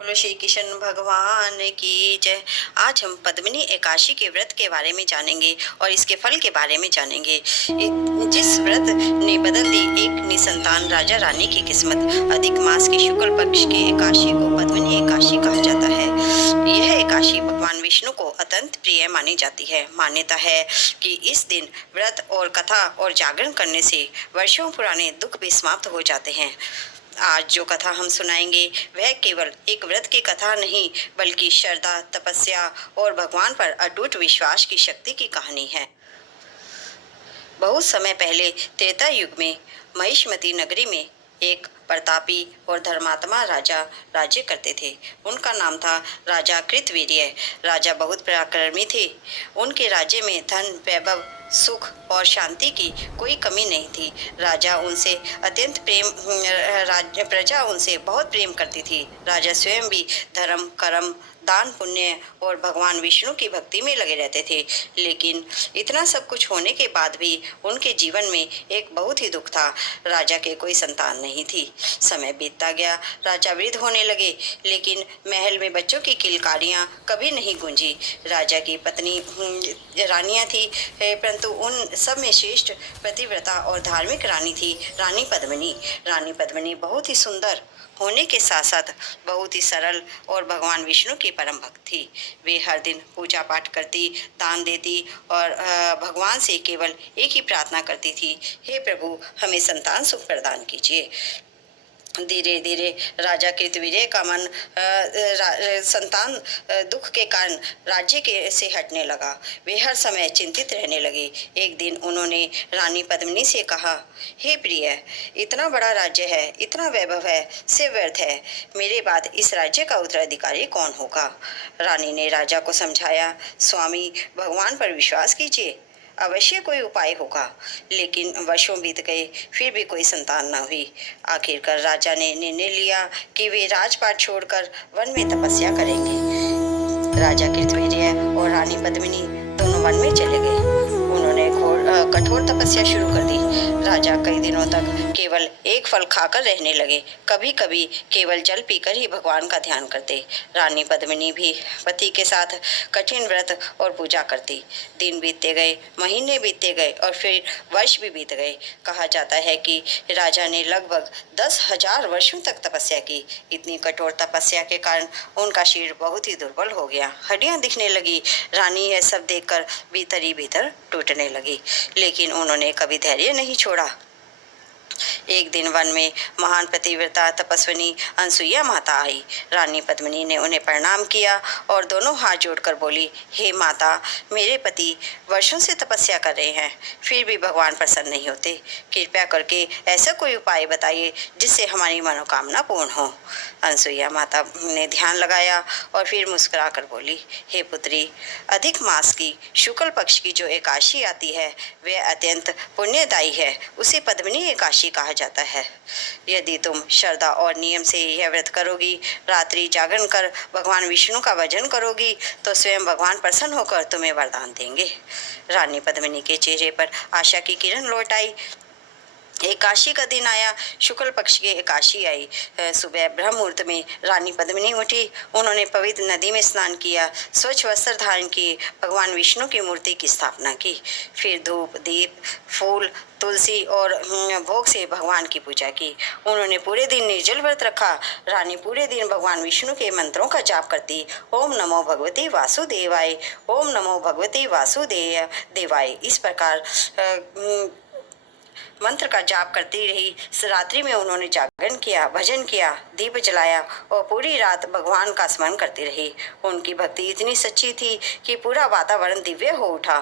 बोलो श्री कृष्ण भगवान की जय। आज हम पद्मिनी एकादशी के व्रत के बारे में जानेंगे और इसके फल के बारे में जानेंगे। जिस व्रत ने बदल दी एक निसंतान राजा रानी की किस्मत। अधिक मास के शुक्ल पक्ष की एकादशी को पद्मिनी एकादशी कहा जाता है। यह एकादशी भगवान विष्णु को अत्यंत प्रिय मानी जाती है। मान्यता है कि इस दिन व्रत और कथा और जागरण करने से वर्षों पुराने दुख भी समाप्त हो जाते हैं। आज जो कथा हम सुनाएंगे वह केवल एक व्रत की कथा नहीं, बल्कि श्रद्धा, तपस्या और भगवान पर अटूट विश्वास की शक्ति की कहानी है। बहुत समय पहले त्रेता युग में महिष्मती नगरी में एक प्रतापी और धर्मात्मा राजा राज्य करते थे। उनका नाम था राजा कृतवीर्य। राजा बहुत पराक्रमी थे। उनके राज्य में धन, वैभव, सुख और शांति की कोई कमी नहीं थी। राजा उनसे अत्यंत प्रेम प्रजा उनसे बहुत प्रेम करती थी। राजा स्वयं भी धर्म, कर्म, दान, पुण्य और भगवान विष्णु की भक्ति में लगे रहते थे। लेकिन इतना सब कुछ होने के बाद भी उनके जीवन में एक बहुत ही दुख था। राजा के कोई संतान नहीं थी। समय बीतता गया। राजा वृद्ध होने लगे, लेकिन महल में बच्चों की किलकारियां कभी नहीं गूंजी। राजा की पत्नी रानियां थी, परंतु उन सब में श्रेष्ठ पतिव्रता और धार्मिक रानी थी रानी पद्मिनी। रानी पद्मिनी बहुत ही सुंदर होने के साथ साथ बहुत ही सरल और भगवान विष्णु की परम भक्त थी। वे हर दिन पूजा पाठ करती, दान देती और भगवान से केवल एक ही प्रार्थना करती थी, हे प्रभु, हमें संतान सुख प्रदान कीजिए। धीरे धीरे राजा कृतवीर्य का मन संतान दुख के कारण राज्य के से हटने लगा। वे हर समय चिंतित रहने लगे। एक दिन उन्होंने रानी पद्मिनी से कहा, हे प्रिय, इतना बड़ा राज्य है, इतना वैभव है, से व्यर्थ है। मेरे बाद इस राज्य का उत्तराधिकारी कौन होगा? रानी ने राजा को समझाया, स्वामी, भगवान पर विश्वास कीजिए, अवश्य कोई उपाय होगा। लेकिन वर्षों बीत गए, फिर भी कोई संतान न हुई। आखिरकार राजा ने निर्णय लिया कि वे राजपाट छोड़कर वन में तपस्या करेंगे। राजा कृतवीर्य और रानी पद्मिनी दोनों वन में चले गए। उन्होंने कठोर तपस्या शुरू कर दी। राजा कई दिनों तक केवल एक फल खाकर रहने लगे। कभी कभी केवल जल पीकर ही भगवान का ध्यान करते। रानी पद्मिनी भी पति के साथ कठिन व्रत और पूजा करती। दिन बीतते गए, महीने बीतते गए और फिर वर्ष भी बीत गए। कहा जाता है कि राजा ने लगभग 10,000 वर्षों तक तपस्या की। इतनी कठोर तपस्या के कारण उनका शरीर बहुत ही दुर्बल हो गया, हड्डियां दिखने लगी। रानी यह सब देखकर भीतर ही भीतर टूटने लगी, लेकिन उन्होंने कभी धैर्य नहीं छोड़ा। एक दिन वन में महान पतिव्रता तपस्विनी अनसुईया माता आई। रानी पद्मिनी ने उन्हें प्रणाम किया और दोनों हाथ जोड़कर बोली, हे माता, मेरे पति वर्षों से तपस्या कर रहे हैं, फिर भी भगवान प्रसन्न नहीं होते। कृपया करके ऐसा कोई उपाय बताइए जिससे हमारी मनोकामना पूर्ण हो। अनसुईया माता ने ध्यान लगाया और फिर मुस्कुरा कर बोली, हे पुत्री, अधिक मास की शुक्ल पक्ष की जो एकादशी आती है वह अत्यंत पुण्यदायी है। उसे पद्मिनी एकादशी कहा जाता है। यदि तुम श्रद्धा और नियम से यह व्रत करोगी, रात्रि जागरण कर भगवान विष्णु का भजन करोगी, तो स्वयं भगवान प्रसन्न होकर तुम्हें वरदान देंगे। रानी पद्मिनी के चेहरे पर आशा की किरण लौट आई। एकादशी का दिन आया। शुक्ल पक्ष की एकादशी आई। सुबह ब्रह्म मुहूर्त में रानी पद्मिनी उठी। उन्होंने पवित्र नदी में स्नान किया, स्वच्छ वस्त्र धारण किए, भगवान विष्णु की मूर्ति की स्थापना की। फिर धूप, दीप, फूल, तुलसी और भोग से भगवान की पूजा की। उन्होंने पूरे दिन निर्जल व्रत रखा। रानी पूरे दिन भगवान विष्णु के मंत्रों का जाप करती। ओम नमो भगवती वासुदेवाय, ओम नमो भगवती वासुदेवाय, इस प्रकार मंत्र का जाप करती रही। रात्रि में उन्होंने जागरण किया, भजन किया, दीप जलाया और पूरी रात भगवान का स्मरण करती रही। उनकी भक्ति इतनी सच्ची थी कि पूरा वातावरण दिव्य हो उठा।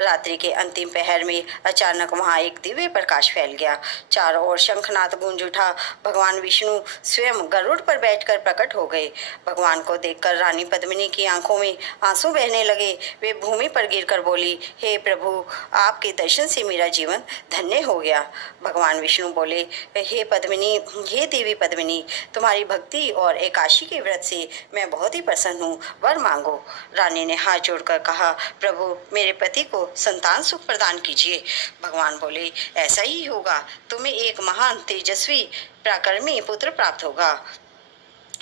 रात्रि के अंतिम पहर में अचानक वहां एक दिव्य प्रकाश फैल गया। चारों ओर शंखनाद गूंज उठा। भगवान विष्णु स्वयं गरुड़ पर बैठकर प्रकट हो गए। भगवान को देखकर रानी पद्मिनी की आंखों में आंसू बहने लगे। वे भूमि पर गिरकर बोली, हे प्रभु, आपके दर्शन से मेरा जीवन धन्य हो गया। भगवान विष्णु बोले, हे पद्मिनी, हे देवी पद्मिनी, तुम्हारी भक्ति और एकादशी के व्रत से मैं बहुत ही प्रसन्न हूँ, वर मांगो। रानी ने हाथ जोड़कर कहा, प्रभु, मेरे पति को संतान सुख प्रदान कीजिए। भगवान बोले, ऐसा ही होगा, तुम्हें एक महान तेजस्वी पराक्रमी पुत्र प्राप्त होगा।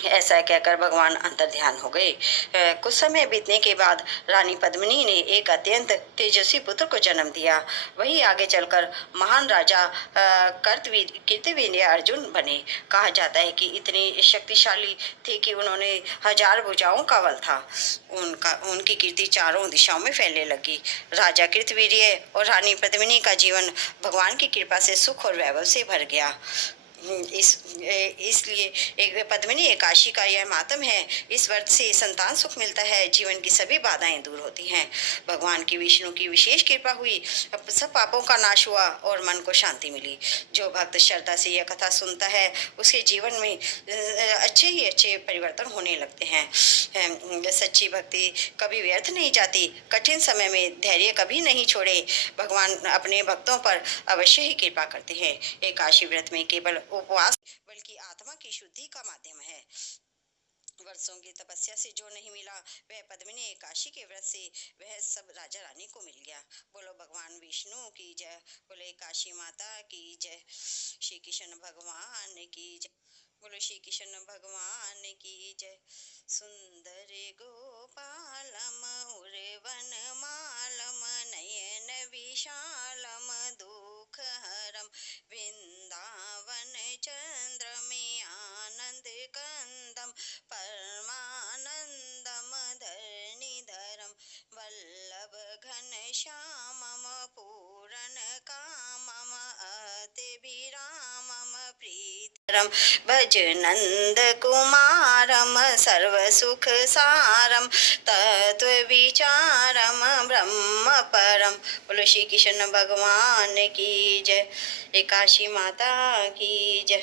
ऐसा कहकर भगवान अंतर ध्यान हो गए। कुछ समय बीतने के बाद रानी पद्मिनी ने एक अत्यंत तेजस्वी पुत्र को जन्म दिया। वही आगे चलकर महान राजा कृतवीर्य अर्जुन बने। कहा जाता है कि इतने शक्तिशाली थे कि उन्होंने 1000 भुजाओं का बल था। उनकी कीर्ति चारों दिशाओं में फैलने लगी। राजा कृतवीर्य और रानी पद्मिनी का जीवन भगवान की कृपा से सुख और वैभव से भर गया। इसलिए एक पद्मिनी एकादशी का यह मातम है। इस व्रत से संतान सुख मिलता है, जीवन की सभी बाधाएं दूर होती हैं। भगवान की विष्णु की विशेष कृपा हुई, सब पापों का नाश हुआ और मन को शांति मिली। जो भक्त श्रद्धा से यह कथा सुनता है उसके जीवन में अच्छे ही अच्छे परिवर्तन होने लगते हैं। सच्ची भक्ति कभी व्यर्थ नहीं जाती। कठिन समय में धैर्य कभी नहीं छोड़े। भगवान अपने भक्तों पर अवश्य ही कृपा करते हैं। एकादशी व्रत में केवल उपवास बल्कि आत्मा की शुद्धि का माध्यम है। वर्षों की तपस्या से जो नहीं मिला वह पद्मिनी एकादशी के व्रत से वह सब राजा रानी को मिल गया। बोलो भगवान विष्णु की जय। बोलो एकादशी माता की जय। श्री कृष्ण भगवान की जय। बोलो श्री कृष्ण भगवान की जय। सुंदर गोपालम उर्वन मालम नयन विशालम दुख हरम वृंदावन चंद्र में आनंद कंदम परमानंदम धरणीधरम वल्लभ घन श्यामम पूरण कामम अतिभिरामम प्रीतरम भज नंद कुमारम सर्व सुख सारम तत्व विचारम ब्रह्म परम। बोलो श्री कृष्ण भगवान की जय। एकादशी माता की जय।